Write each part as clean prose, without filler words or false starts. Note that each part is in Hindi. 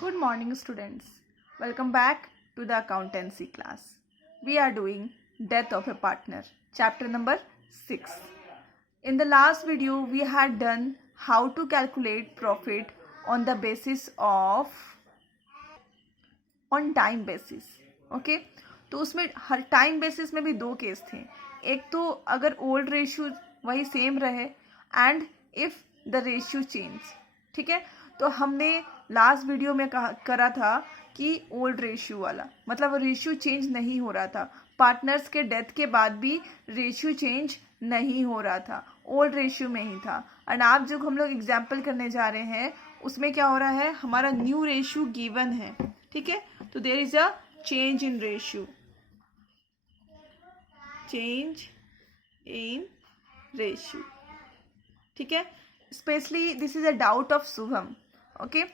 Good morning, students. Welcome back to the accountancy class. We are doing Death of a Partner, chapter number 6. In the last video, we had done how to calculate profit on the basis of on time basis. Okay, तो उसमें हर टाइम बेसिस में भी दो केस थे. एक तो अगर ओल्ड रेशियो वही सेम रहे and if the ratio change. ठीक है, तो हमने लास्ट वीडियो में करा था कि ओल्ड रेशियो वाला मतलब रेशियो चेंज नहीं हो रहा था. पार्टनर्स के डेथ के बाद भी रेशियो चेंज नहीं हो रहा था, ओल्ड रेशियो में ही था. एंड आप जो हम लोग एग्जाम्पल करने जा रहे हैं उसमें क्या हो रहा है, हमारा न्यू रेशियो गिवन है. ठीक है, तो there is a change in ratio, change in ratio. ठीक है, specially this is a doubt of Shubham. Okay,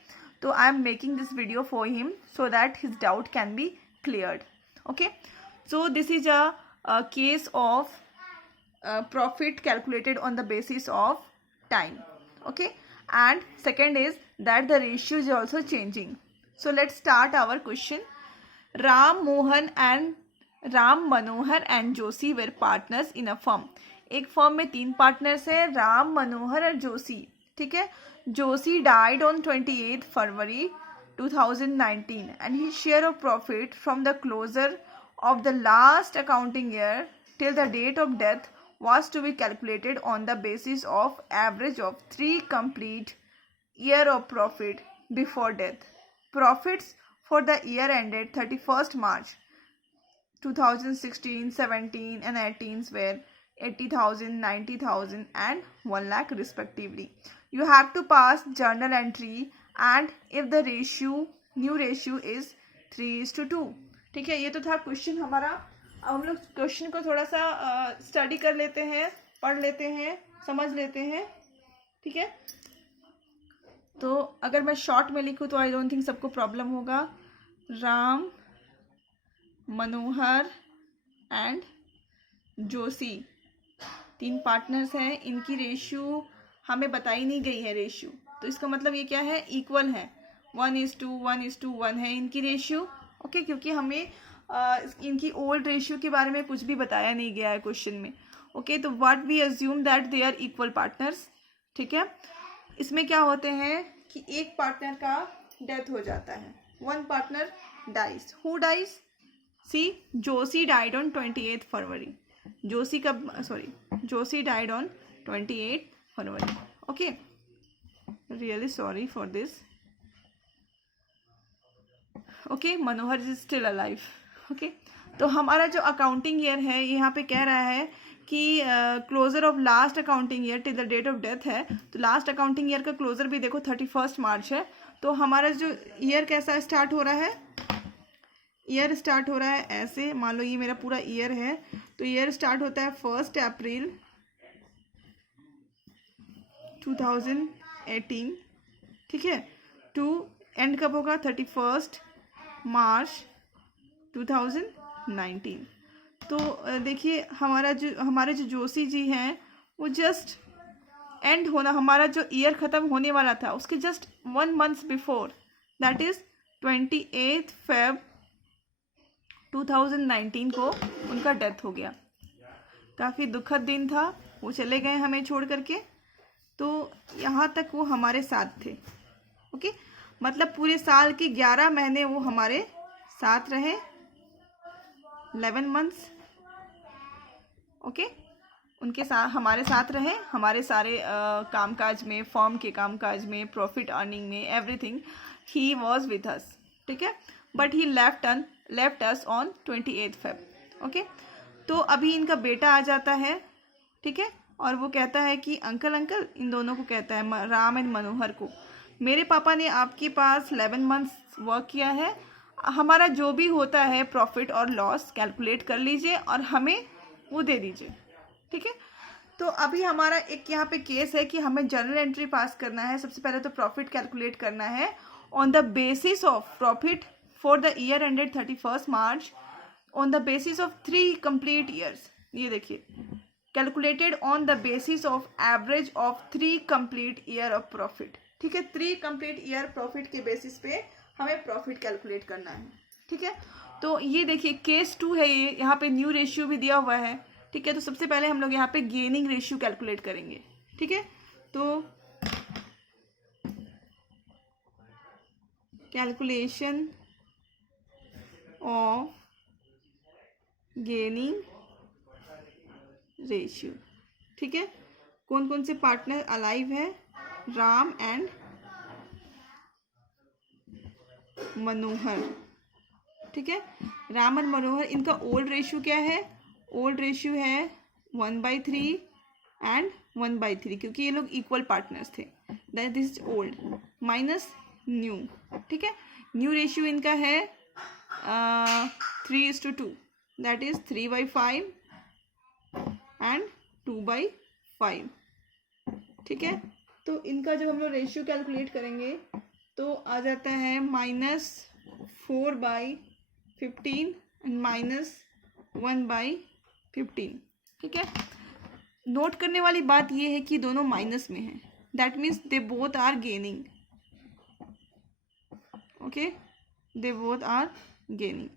तो I am making this video for him so that his doubt can be cleared. Okay, so this is a case of profit calculated on the basis of time. Okay, and second is that the ratio is also changing. So let's start our question. Ram Manohar and Joshi were partners in a firm. एक फर्म में 3 पार्टनर्स हैं, राम, मनोहर और जोशी. ठीक है, Joshi died on 28th February 2019 and his share of profit from the closure of the last accounting year till the date of death was to be calculated on the basis of average of 3 complete year of profit before death. Profits for the year ended 31st March 2016, 17 and 18 were 80,000, 90,000 and 1 lakh respectively. You have to pass journal entry and if the ratio, new ratio is 3:2. ठीक है, ये तो था क्वेश्चन हमारा. अब हम लोग क्वेश्चन को थोड़ा सा स्टडी कर लेते हैं, पढ़ लेते हैं, समझ लेते हैं. ठीक है, तो अगर मैं शॉर्ट में लिखूँ तो आई डोंट थिंक सबको प्रॉब्लम होगा. राम, मनोहर एंड जोशी 3 पार्टनर्स हैं. इनकी रेशियो हमें बताई नहीं गई है रेशियो, तो इसका मतलब ये क्या है, इक्वल है. 1:1:1 है इनकी रेशियो. ओके, क्योंकि हमें इनकी ओल्ड रेशियो के बारे में कुछ भी बताया नहीं गया है क्वेश्चन में. ओके, तो what we assume that they are equal partners. ठीक है, इसमें क्या होते हैं कि एक पार्टनर का डेथ हो जाता है, 1 partner dies. Who dies? See, Joshi died on 28th February. Joshi died on 28th February. Okay, really sorry for this. Okay, Manohar is still alive. Okay, तो हमारा जो अकाउंटिंग ईयर है यहाँ पे कह रहा है कि closure of last accounting year till the date of death है. तो लास्ट अकाउंटिंग ईयर का क्लोजर भी देखो 31st मार्च है. तो हमारा जो ईयर कैसा स्टार्ट हो रहा है, ईयर स्टार्ट हो रहा है ऐसे. मान लो ये मेरा पूरा ईयर है, तो ईयर स्टार्ट होता है 1 अप्रैल 2018. ठीक है, टू एंड कब होगा, 31st मार्च 2019. तो देखिए हमारे जो जोशी जी हैं वो जस्ट एंड होना, हमारा जो ईयर ख़त्म होने वाला था उसके just 1 month before, that is 28 Feb 2019 को उनका डेथ हो गया. काफ़ी दुखद दिन था, वो चले गए हमें छोड़ करके. तो यहाँ तक वो हमारे साथ थे. ओके, मतलब पूरे साल के 11 महीने वो हमारे साथ रहे, 11 months. ओके, उनके साथ हमारे साथ रहे, हमारे सारे कामकाज में, फॉर्म के कामकाज में, प्रॉफिट अर्निंग में, everything he was with us. ठीक है, but he left us on 28th Feb. Okay, तो अभी इनका बेटा आ जाता है. ठीक है, और वो कहता है कि अंकल इन दोनों को कहता है, राम एंड मनोहर को, मेरे पापा ने आपके पास 11 months वर्क किया है, हमारा जो भी होता है प्रॉफिट और लॉस कैलकुलेट कर लीजिए और हमें वो दे दीजिए. ठीक है, तो अभी हमारा एक यहाँ पे केस है कि हमें जर्नल एंट्री पास करना है. सबसे पहले तो प्रॉफिट कैलकुलेट करना है on the basis of profit for the year ended 31st march on the basis of 3 complete years. ये देखिए, calculated on the basis of average of 3 complete year of profit. ठीक है, 3 complete year प्रॉफिट के बेसिस पे हमें प्रॉफिट कैलकुलेट करना है। ठीक है, तो ये देखिए केस 2 है, ये यहाँ पे न्यू रेशियो भी दिया हुआ है। ठीक है, तो सबसे पहले हम लोग यहाँ पे गेनिंग रेशियो कैलकुलेट करेंगे। ठीक है, तो कैलकुलेशन ऑफ गेनिंग रेशियो। ठीक है, कौन कौन से पार्टनर अलाइव है? राम एंड मनोहर। ठीक है, राम और मनोहर, इनका ओल्ड रेशियो क्या है? ओल्ड रेशियो है 1/3 एंड 1/3, क्योंकि ये लोग इक्वल पार्टनर्स थे। That this is old minus new. ठीक है, न्यू रेशियो इनका है 3:2, दैट इज 3/5 एंड 2/5। ठीक है, तो इनका जब हम लोग रेशियो कैलकुलेट करेंगे तो आ जाता है -4/15 एंड -1/15। ठीक है, नोट करने वाली बात ये है कि दोनों माइनस में हैं, that means they both are gaining. Okay, they both are gaining.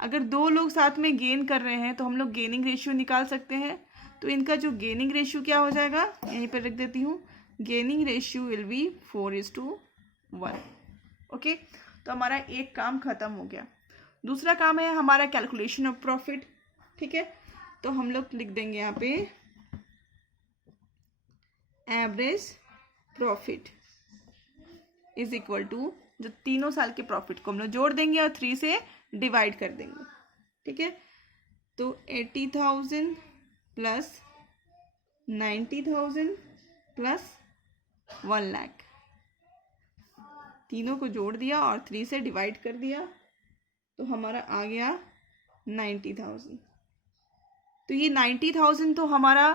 अगर दो लोग साथ में गेन कर रहे हैं तो हम लोग गेनिंग रेशियो निकाल सकते हैं। तो इनका जो गेनिंग रेशियो क्या हो जाएगा, यहीं पर रख देती हूँ, gaining ratio will be 4:1। Okay, तो हमारा एक काम खत्म हो गया। दूसरा काम है हमारा कैलकुलेशन ऑफ प्रॉफिट। ठीक है, तो हम लोग लिख देंगे यहाँ पे average profit is equal to, जो तीनों साल के प्रॉफिट को हम लोग जोड़ देंगे और 3 से डिवाइड कर देंगे। ठीक है, तो 80,000 प्लस 90,000 प्लस 1 लाख, तीनों को जोड़ दिया और 3 से डिवाइड कर दिया, तो हमारा आ गया 90,000। तो ये 90,000 तो हमारा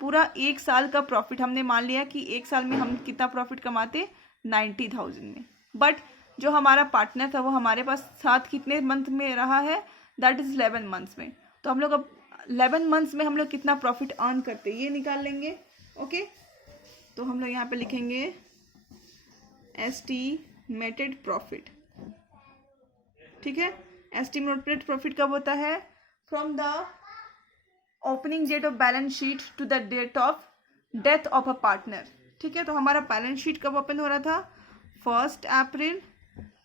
पूरा एक साल का प्रॉफिट, हमने मान लिया कि एक साल में हम कितना प्रॉफिट कमाते, 90,000 में। बट जो हमारा पार्टनर था वो हमारे पास साथ कितने मंथ में रहा है, दैट इज 11 मंथ्स में। तो हम लोग अब 11 मंथ्स में हम लोग कितना प्रॉफिट अर्न करते ये निकाल लेंगे। ओके, तो हम लोग यहाँ पे लिखेंगे एस्टिमेटेड प्रॉफिट। ठीक है, एस्टिमेटेड प्रॉफिट कब होता है? From the opening date of balance sheet to the date of death of a partner. ठीक है, तो हमारा बैलेंस शीट कब ओपन हो रहा था? 1 अप्रैल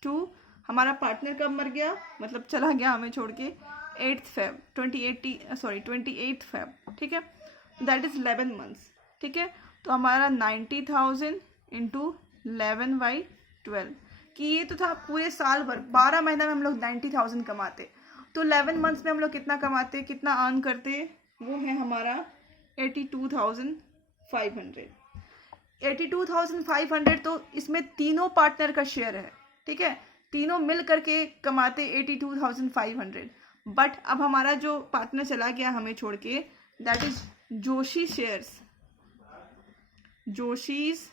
टू हमारा पार्टनर कब मर गया, मतलब चला गया हमें छोड़ के, 8 फेब 28 फेब। ठीक है, दैट इज 11 मंथ्स। ठीक है, तो हमारा 90,000 इंटू 11/12, कि ये तो था पूरे साल भर, 12 महीना में हम लोग 90,000 कमाते। तो 11 मंथ्स में हम लोग कितना कमाते, कितना अर्न करते, वो है हमारा 82,500। 82,500, तो इसमें तीनों पार्टनर का शेयर है। ठीक है, तीनों मिल करके कमाते 82,500। बट अब हमारा जो पार्टनर चला गया हमें छोड़ के, that is Joshi shares, Joshi's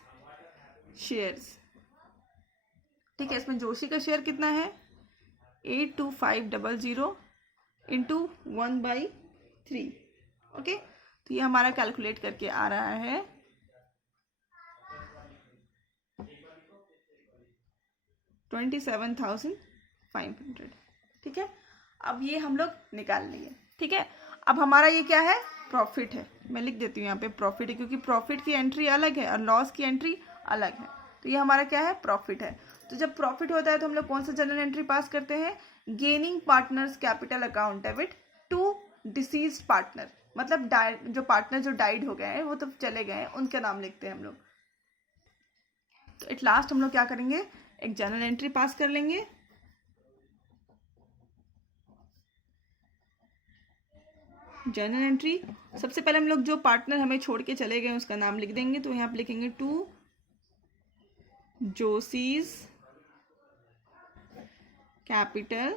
shares. ठीक है, इसमें जोशी का शेयर कितना है, 82500 इंटू 1/3। ओके, तो ये हमारा कैलकुलेट करके आ रहा है 27,500। ठीक है, अब ये हम लोग निकाल लिए। ठीक है, अब हमारा ये क्या है, प्रॉफिट है। मैं लिख देती हूँ यहाँ पे प्रॉफिट है, क्योंकि प्रॉफिट की एंट्री अलग है और लॉस की एंट्री अलग है। तो ये हमारा क्या है, प्रॉफिट है। तो जब प्रॉफिट होता है तो हम लोग कौन सा जर्नल एंट्री पास करते हैं, gaining partners capital account debit to deceased partner, मतलब जो पार्टनर जो डाइड हो गए हैं, वो तो चले गए हैं, उनका नाम लिखते हैं हम लोग। तो एट लास्ट हम लोग क्या करेंगे, एक जर्नल एंट्री पास कर लेंगे। जर्नल एंट्री, सबसे पहले हम लोग जो पार्टनर हमें छोड़ के चले गए उसका नाम लिख देंगे। तो यहाँ पे लिखेंगे टू जोशीज कैपिटल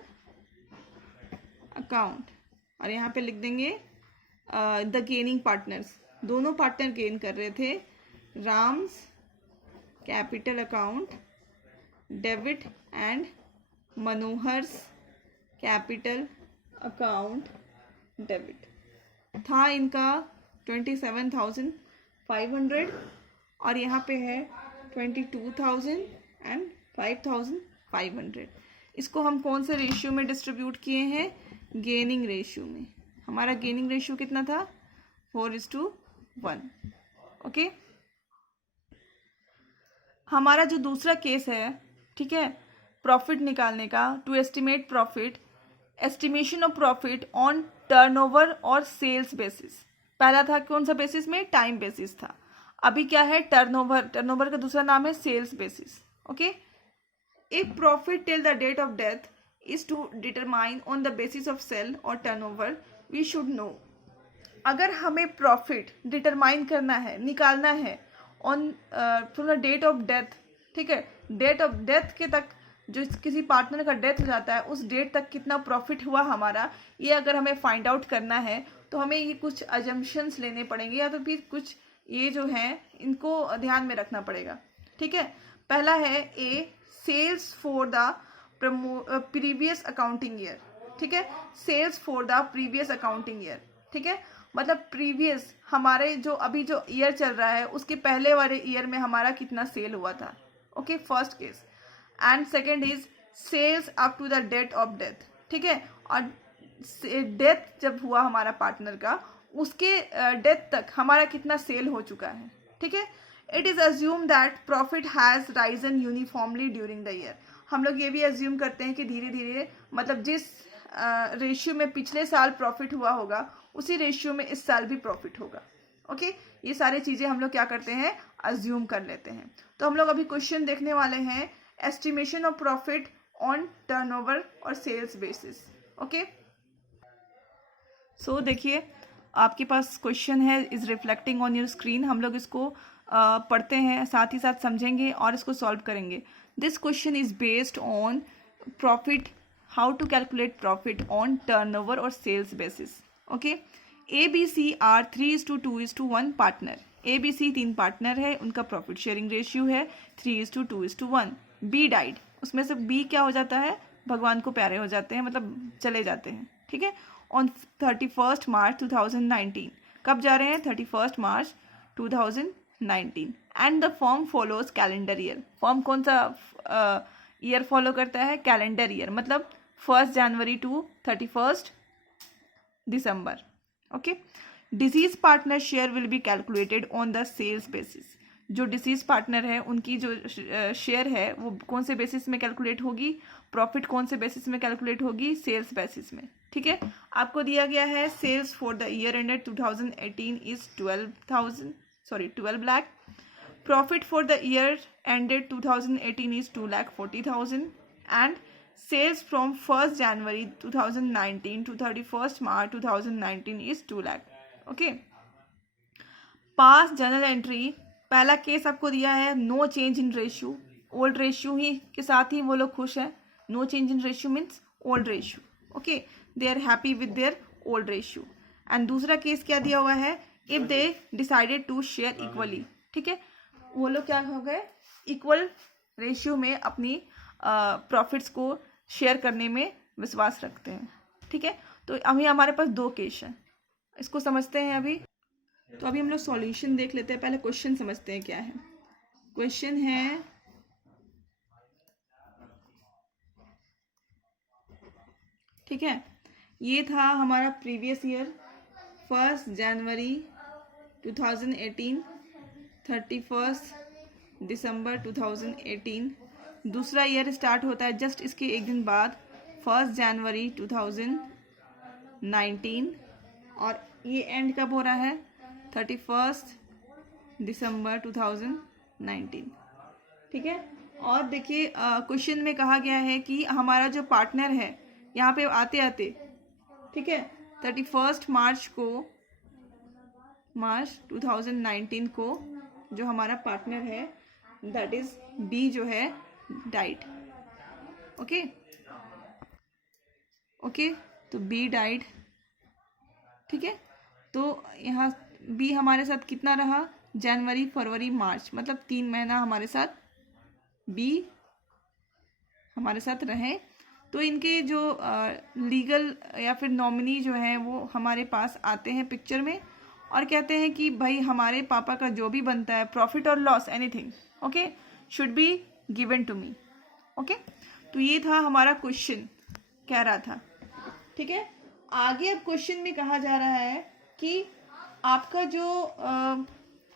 अकाउंट, और यहाँ पे लिख देंगे द गेनिंग पार्टनर्स, दोनों पार्टनर गेन कर रहे थे, Ram's capital account debit and Manohar's capital account debit. था इनका 27,500 और यहाँ पे है 22,000 एंड 5,000 500। इसको हम कौन से रेशियो में डिस्ट्रीब्यूट किए हैं? गेनिंग रेशियो में। हमारा गेनिंग रेशियो कितना था? 4:1। ओके, हमारा जो दूसरा केस है, ठीक है, प्रॉफिट निकालने का, to estimate profit, estimation of profit on turnover और सेल्स बेसिस। पहला था कौन सा बेसिस में? टाइम बेसिस था। अभी क्या है? टर्नओवर। टर्नओवर का दूसरा नाम है sales basis. Okay, if profit till the date of death is to determine on the basis of sale और टर्नओवर, वी शुड नो। अगर हमें प्रॉफिट डिटरमाइन करना है, निकालना है on from the date of death, ठीक है, डेट ऑफ डेथ के तक, जो किसी पार्टनर का डेथ हो जाता है उस डेट तक कितना प्रॉफिट हुआ हमारा, ये अगर हमें फाइंड आउट करना है तो हमें ये कुछ अजम्पशंस लेने पड़ेंगे, या तो फिर कुछ ये जो हैं इनको ध्यान में रखना पड़ेगा। ठीक है, पहला है A, sales for the previous accounting year. ठीक है, sales for the previous accounting year. ठीक है, मतलब प्रीवियस हमारे जो अभी जो ईयर चल रहा है उसके पहले वाले ईयर में हमारा कितना सेल हुआ था। Okay, first case. And second is sales up to the date of death. ठीक है, और डेथ जब हुआ हमारा पार्टनर का, उसके डेथ तक हमारा कितना सेल हो चुका है। ठीक है, it is assume that profit has risen uniformly during the year. हम लोग ये भी अज्यूम करते हैं कि धीरे धीरे, मतलब जिस रेशियो में पिछले साल प्रॉफिट हुआ होगा उसी रेशियो में इस साल भी प्रॉफिट होगा। ओके, ये सारी चीजें हम लोग क्या करते हैं? अज्यूम कर लेते हैं। तो हम लोग अभी क्वेश्चन देखने वाले हैं, estimation of profit on turnover और सेल्स बेसिस। ओके, सो देखिए आपके पास क्वेश्चन है, is reflecting on your screen. हम लोग इसको पढ़ते हैं, साथ ही साथ समझेंगे और इसको सॉल्व करेंगे। This question is based on profit, how to calculate profit on turnover और sales basis. Okay, A B C are 3:2:1 partner. A B C 3 partner है, उनका प्रॉफिट शेयरिंग रेशियो है 3:2:1। बी डाइड, उसमें से बी क्या हो जाता है? भगवान को प्यारे हो जाते हैं, मतलब चले जाते हैं। ठीक है, ऑन 31 मार्च 2019। कब जा रहे हैं? 31 मार्च 2019। And the firm follows calendar year. Firm कौन सा ईयर फॉलो करता है? कैलेंडर ईयर, मतलब 1 जनवरी टू 31 दिसंबर। Okay, deceased partner share will be calculated on the sales basis. जो डिसीज पार्टनर है उनकी जो शेयर है वो कौन से बेसिस में कैलकुलेट होगी? प्रॉफिट कौन से बेसिस में कैलकुलेट होगी? सेल्स बेसिस में। ठीक है, आपको दिया गया है sales for the year ended 2018 is 12 lakh। Profit for the year ended 2018 is 2,40,000 and sales from 1st January 2019 to 31st March 2019 is 2 lakh. Okay. Pass journal entry, पहला केस आपको दिया है no change in ratio, old ratio ही के साथ ही वो लोग खुश हैं। No change in ratio means old ratio. Okay, they are happy with their old ratio. And दूसरा केस क्या दिया हुआ है? If they decided to share equally. ठीक है, वो लोग क्या हो गए? इक्वल रेशियो में अपनी प्रॉफिट्स को शेयर करने में विश्वास रखते हैं। ठीक है, तो अभी हमारे पास 2 केस हैं, इसको समझते हैं अभी। तो अभी हम लोग सॉल्यूशन देख लेते हैं, पहले क्वेश्चन समझते हैं क्या है। क्वेश्चन है, ठीक है, ये था हमारा प्रीवियस ईयर 1 जनवरी 2018, 31 दिसंबर 2018। दूसरा ईयर स्टार्ट होता है जस्ट इसके एक दिन बाद 1 जनवरी 2019, और ये एंड कब हो रहा है? 31 दिसंबर 2019। ठीक है, और देखिए क्वेश्चन में कहा गया है कि हमारा जो पार्टनर है यहाँ पे आते आते, ठीक है, 31 मार्च 2019 को जो हमारा पार्टनर है दैट इज बी जो है डाइड। ओके, तो बी डाइड। ठीक है, तो यहाँ बी हमारे साथ कितना रहा? जनवरी, फरवरी, मार्च, मतलब 3 महीना हमारे साथ बी हमारे साथ रहे। तो इनके जो लीगल या फिर नॉमिनी जो है वो हमारे पास आते हैं पिक्चर में और कहते हैं कि भाई हमारे पापा का जो भी बनता है प्रॉफिट और loss anything, okay, should be given to me. Okay, तो ये था हमारा क्वेश्चन कह रहा था, ठीक है। आगे अब क्वेश्चन में कहा जा रहा है कि आपका जो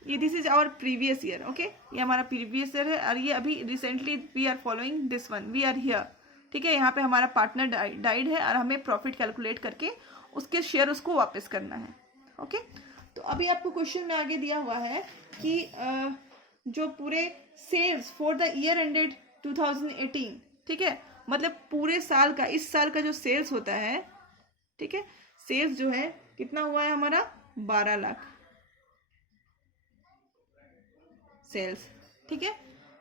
ये this is our previous year, okay, ये हमारा प्रीवियस ईयर है और ये अभी recently we are following this one, we are here, ठीक है। यहाँ पे हमारा पार्टनर डाइड है और हमें प्रॉफिट कैलकुलेट करके उसके शेयर उसको वापस करना है, ओके। तो अभी आपको क्वेश्चन में आगे दिया हुआ है कि जो पूरे sales for the year ended 2018, ठीक है, मतलब पूरे साल का, इस साल का जो सेल्स होता है, ठीक है, सेल्स जो है कितना हुआ है हमारा 12 लाख सेल्स, ठीक है।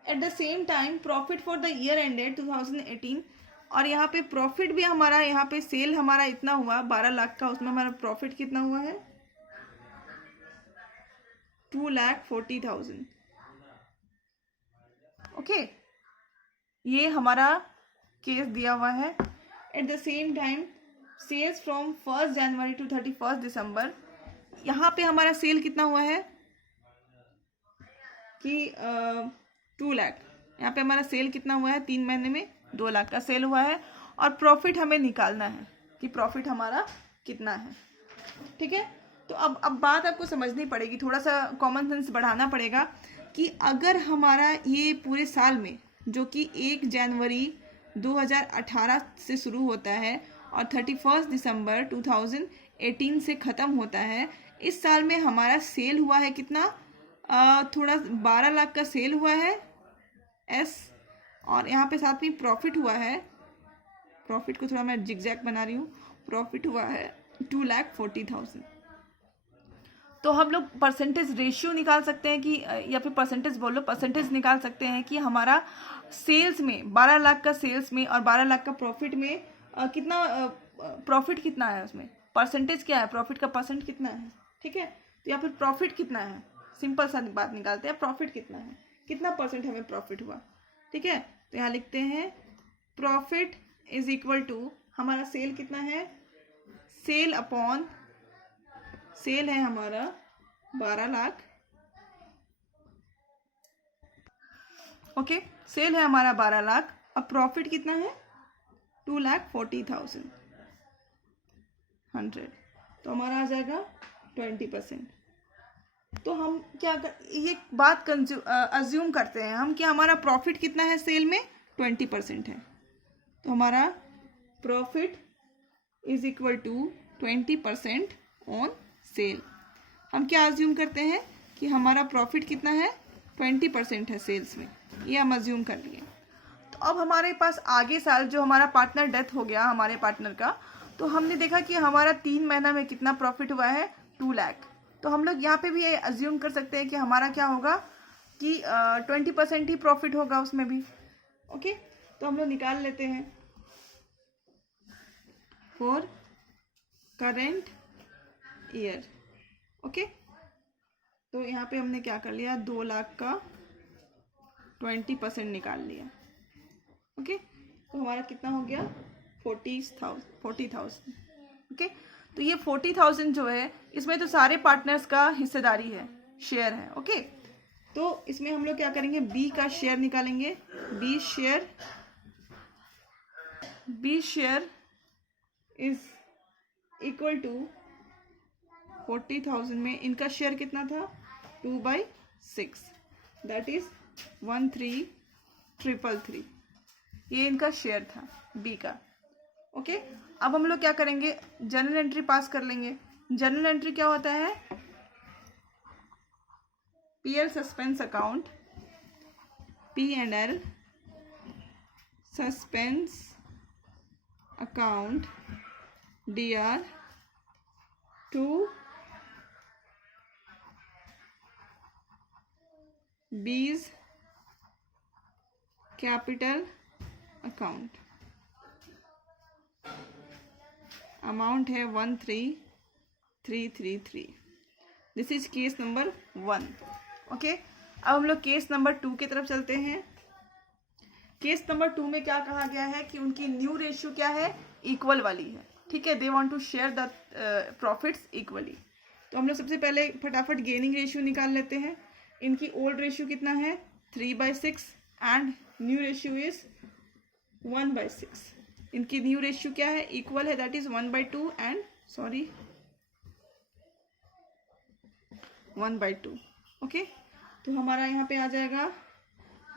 At the same time profit for the year ended 2018, और यहाँ पे प्रॉफिट भी हमारा, यहाँ पे सेल हमारा इतना हुआ 12 लाख का, उसमें हमारा प्रॉफिट कितना हुआ है 2,40,000, ओके। ये हमारा केस दिया हुआ है। At the same time sales from 1 January to 31 December, यहाँ पे हमारा सेल कितना हुआ है कि 2 लाख, यहाँ पे हमारा सेल कितना हुआ है 3 महीने में 2 लाख का सेल हुआ है, और प्रॉफिट हमें निकालना है कि प्रॉफिट हमारा कितना है, ठीक है। तो अब बात आपको समझनी पड़ेगी, थोड़ा सा कॉमन सेंस बढ़ाना पड़ेगा कि अगर हमारा ये पूरे साल में, जो कि 1 जनवरी 2018 से शुरू होता है और 31 दिसंबर 2018 से ख़त्म होता है, इस साल में हमारा सेल हुआ है कितना, थोड़ा 12 लाख का सेल हुआ है एस, और यहाँ पे साथ में प्रॉफिट हुआ है, प्रॉफिट को थोड़ा मैं जिगजैग बना रही हूँ, प्रॉफिट हुआ है 2,40,000। तो हम लोग परसेंटेज रेशियो निकाल सकते हैं कि, या फिर परसेंटेज बोलो, परसेंटेज निकाल सकते हैं कि हमारा सेल्स में 12 लाख का सेल्स में और 12 लाख का प्रॉफिट में कितना प्रॉफिट कितना है, उसमें परसेंटेज क्या है, प्रॉफिट का परसेंट कितना है, ठीक है। तो या फिर प्रॉफिट कितना है, सिंपल सा बात निकालते हैं, प्रॉफिट कितना है, कितना परसेंट हमें प्रॉफिट हुआ, ठीक है। तो यहाँ लिखते हैं प्रॉफिट इज इक्वल टू, हमारा सेल कितना है, सेल अपॉन, सेल है हमारा 12 लाख, ओके, सेल है हमारा 12 लाख, अब प्रॉफिट कितना है 2,40,000, तो हमारा आ जाएगा 20%। तो हम क्या ये बात अज्यूम करते हैं हम कि हमारा प्रॉफिट कितना है सेल में 20% है, तो हमारा profit is equal to 20% on sale. हम क्या अज्यूम करते हैं कि हमारा प्रॉफिट कितना है 20% है सेल्स में, ये हम अज्यूम कर लिए। तो अब हमारे पास आगे साल जो हमारा पार्टनर डेथ हो गया हमारे पार्टनर का, तो हमने देखा कि हमारा 3 महीना में कितना प्रॉफिट हुआ है 2 लाख। तो हम लोग यहाँ पे भी ये अज्यूम कर सकते हैं कि हमारा क्या होगा कि 20% ही प्रॉफिट होगा उसमें भी, ओके। तो हम लोग निकाल लेते हैं फॉर करेंट ईयर, ओके। तो यहाँ पे हमने क्या कर लिया, 2 लाख का 20% निकाल लिया, ओके। तो हमारा कितना हो गया 40,000, ओके। तो ये 40,000 जो है, इसमें तो सारे पार्टनर्स का हिस्सेदारी है, शेयर है, ओके। तो इसमें हम लोग क्या करेंगे, बी का शेयर निकालेंगे, B share is equal to 40,000 में इनका शेयर कितना था 2/6, दैट इज 13,333, ये इनका शेयर था बी का, ओके। अब हम लोग क्या करेंगे, जर्नल एंट्री पास कर लेंगे। जर्नल एंट्री क्या होता है, PL suspense account, P&L suspense account DR to B's capital account, amount है 13,333, this is case number 1, okay. अब हम लोग केस नंबर 2 की तरफ चलते हैं। केस नंबर 2 में क्या कहा गया है कि उनकी न्यू रेशियो क्या है, इक्वल वाली है, ठीक है। They want to share the profits equally. तो हम लोग सबसे पहले फटाफट गेनिंग रेशियो निकाल लेते हैं। इनकी ओल्ड रेशियो कितना है 3/6 एंड न्यू रेशियो इज 1/6। इनकी न्यू रेशियो क्या है, इक्वल है, दैट इज 1/2 एंड 1/2। ओके, तो हमारा यहाँ पे आ जाएगा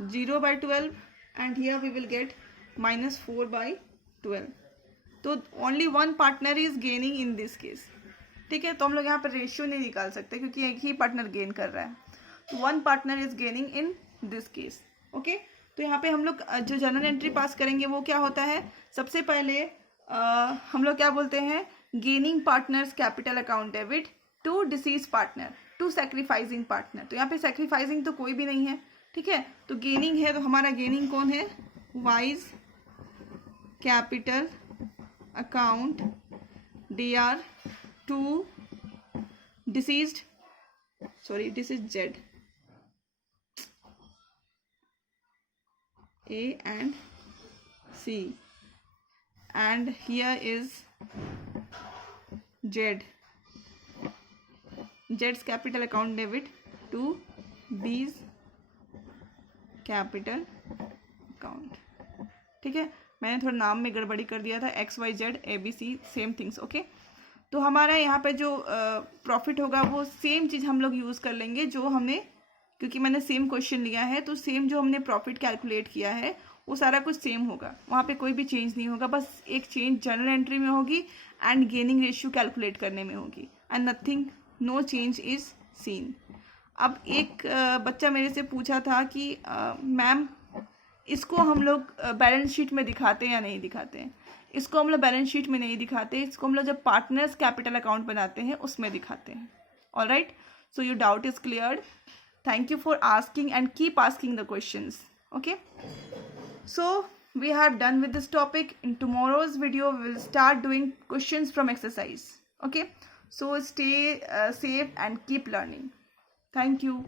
0/12 and here we will get -4/12। तो only one partner is gaining in this case. ठीक है, तो हम लोग यहाँ पर रेशियो नहीं निकाल सकते क्योंकि एक ही पार्टनर गेन कर रहा है। तो one partner is gaining in this case. Okay, तो यहाँ पे हम लोग जो जर्नल एंट्री पास करेंगे वो क्या होता है, सबसे पहले हम लोग क्या बोलते हैं, gaining partners capital account debit to deceased partner to sacrificing partner. तो यहाँ पे सैक्रिफाइसिंग तो कोई भी नहीं है। ठीक है, तो गेनिंग है, तो हमारा गेनिंग कौन है, wise capital account DR to deceased, sorry this is Z, A and C, and here is Z, Z's capital account debit to B's capital account। ठीक है, मैंने थोड़ा नाम में गड़बड़ी कर दिया था, XYZ ABC same things. Okay, तो हमारा यहाँ पे जो प्रॉफिट होगा वो सेम चीज़ हम लोग यूज़ कर लेंगे जो हमने, क्योंकि मैंने सेम क्वेश्चन लिया है तो सेम जो हमने प्रॉफिट कैलकुलेट किया है वो सारा कुछ सेम होगा, वहाँ पे कोई भी चेंज नहीं होगा। बस एक चेंज जर्नल एंट्री में होगी एंड गेनिंग रेशियो कैलकुलेट करने में होगी, and nothing, no change is seen. अब एक बच्चा मेरे से पूछा था कि मैम इसको हम लोग बैलेंस शीट में दिखाते हैं या नहीं दिखाते हैं। इसको हम लोग बैलेंस शीट में नहीं दिखाते, इसको हम लोग जब पार्टनर्स कैपिटल अकाउंट बनाते हैं उसमें दिखाते हैं। Alright, so your doubt is cleared. Thank you for asking and keep asking the questions. Okay, so we have done with this topic. In tomorrow's video we will start doing questions from exercise. Okay, so stay safe and keep learning. Thank you.